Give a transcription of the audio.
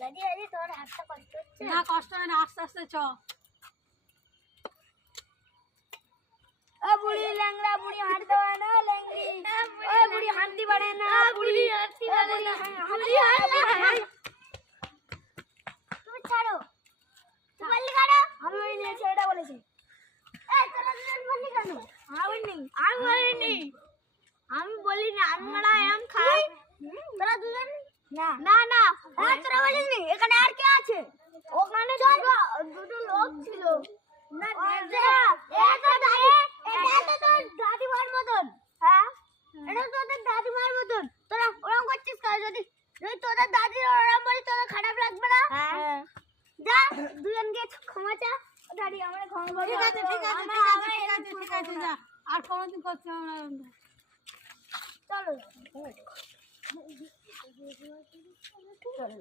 দাদি দাদি তোর হাতটা কষ্ট হচ্ছে না? কষ্ট হয় না, আস্তে আস্তে চ। ও বুড়ি ল্যাংড়া বুড়ি হাঁটতে পারে না ল্যাংড়ি ও বুড়ি হাঁটতে পারে না বুড়ি হাঁটতে পারে না বুড়ি হাঁটতে পারে না তুমি ছাড়ো তুমি বললি কেন আমি ওই নিয়ে ছেলেটা বলেছি এই তোরা দুজন বললি কেন আমি বলিনি আমি বলিনি আমি মারা এরম খাই তোরা দুজন না না না তোরা বলিনি এখানে আর কে আছে ওখানে দুটো লোক ছিল না এটা তো দাদিমার মতন হ্যাঁ এটা তো তোদের দাদিমার মতন তোরা ওরকম করছিস কেন যদি তোদের দাদির ওরকম বলি তোদের খারাপ লাগবে না হ্যাঁ যা দুজন গিয়ে ক্ষমা চা দাদি আমরা ক্ষমা করে ঠিক আছে ঠিক আছে ঠিক আছে যা, আর কোনোদিন করতে হবে না। চলো চলো